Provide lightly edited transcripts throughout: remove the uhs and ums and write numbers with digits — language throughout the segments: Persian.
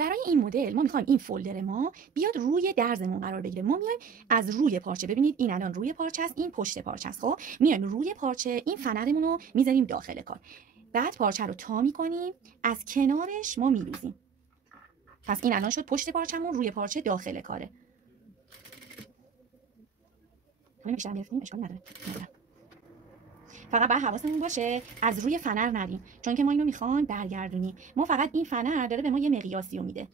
برای این مدل ما میخوایم این فولدر ما بیاد روی درزمون قرار بگیره. ما میایم از روی پارچه، ببینید این الان روی پارچه است، این پشت پارچه است. خب میایم روی پارچه این فنرمون رو میذاریم داخل کار. بعد پارچه رو تا میکنیم، از کنارش ما میلوزیم. پس این الان شد پشت پارچمون، روی پارچه داخل کاره. بیشتر گرفتیم اشکال نداره. فقط باید حواسمون باشه از روی فنر نریم، چون که ما اینو میخوایم برگردونیم. ما فقط این فنر داره به ما یه مقیاسی رو میده.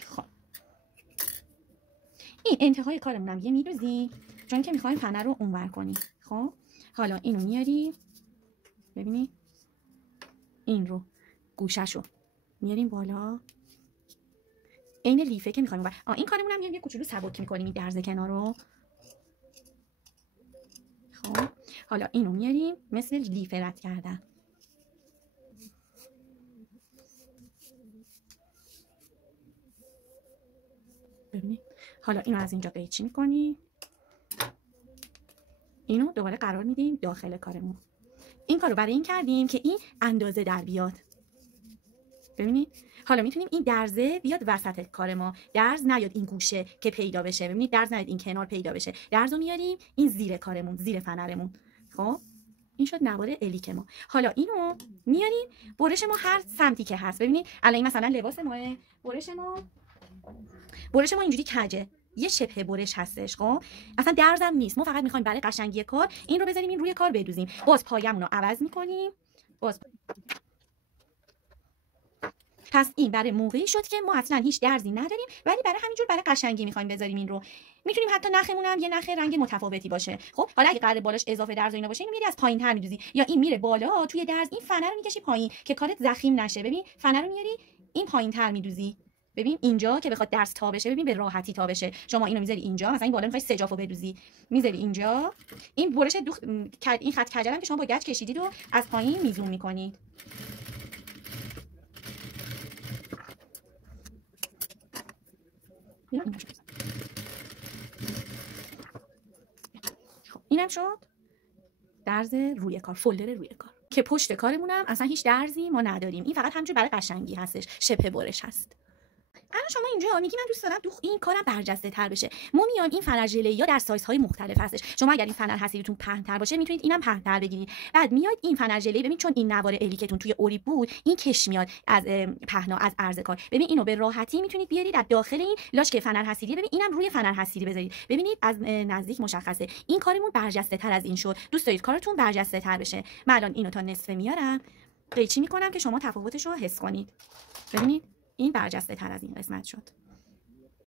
خب این انتهای کارمون هم یه میلوزیم، چون که میخوایم فنر رو اونور کنیم. خب حالا اینو میاریم، ببینید این رو گوشه‌شو میاریم بالا، عین لیفه که میخوایم این کارمون هم یه کوچولو سبک میکنیم این درز کنار رو. خب حالا اینو میاریم مثل لیفه رد کردن. ببینید حالا اینو از اینجا قیچی میکنیم، اینو دوباره قرار میدیم داخل کارمون. این کارو برای این کردیم که این اندازه در بیاد. ببینید حالا میتونیم این درزه بیاد وسط کار ما، درز نیاد این گوشه که پیدا بشه. ببینید درز نیاد این کنار پیدا بشه، درز رو میاریم این زیر کارمون، زیر فنرمون. خب این شد نوار الیک ما. حالا اینو میاریم برش ما هر سمتی که هست. ببینید الان این مثلا لباس ماه، برش ما اینجوری کجه، یه شبه برش هستش. خب اصلا درزم نیست، ما فقط میخوایم برای قشنگی کار این رو بذاریم این روی کار بدوزیم. باز پایمون رو عوض میکنیم، پس این برای موقعی شد که ما اصلا هیچ درزی نداریم، ولی برای همینجور برای قشنگی میخوایم بذاریم این رو. میتونیم حتی نخمون هم یه نخ رنگ متفاوتی باشه. خب حالا اگه قرار بالاش اضافه درز و اینا باشه، اینو میری از پایین‌تر میدوزی، یا این میره بالا توی درز، این فنر رو میکشی پایین که کارت ضخیم نشه. ببین فنر رو میاری این پایین‌تر میدوزی، ببین اینجا که بخواد درز تا بشه، ببین به راحتی تا بشه. شما اینو میذاری اینجا، مثلا این بالا میخوای سجافو بدوزی، میذاری اینجا، این برش این خط کجرم که شما با گچ کشیدید و از پایین میزون میکنید. اینم شد درز روی کار، فولدر روی کار که پشت کارمونم اصلا هیچ درزی ما نداریم. این فقط همینجور برای قشنگی هستش، شبه برش هست. الان شما اینجا میگی من دوست دارم این کارم برجسته تر بشه. ما میایم این فنر ژله یا در سایزهای مختلف هستش. شما اگر این فنر حصیریتون پهن‌تر باشه میتونید اینم پهن‌تر بگیرید. بعد میاد این فنر ژله، ببین چون این نوار الیکتون توی اوری بود، این کش میاد از پهنا، از عرض کار. ببین اینو به راحتی میتونید بیارید از داخل این لاش فنر حصیری، ببین اینم روی فنر حصیری بذارید. ببینید از نزدیک مشخصه. این کارمون برجسته تر از این شد. دوست دارید کارتون برجسته تر بشه. من الان اینو تا نصفه میارم، قیچی میکنم که شما تفاوتش رو حس کنید. ببینید این برجسته تر از این قسمت شد.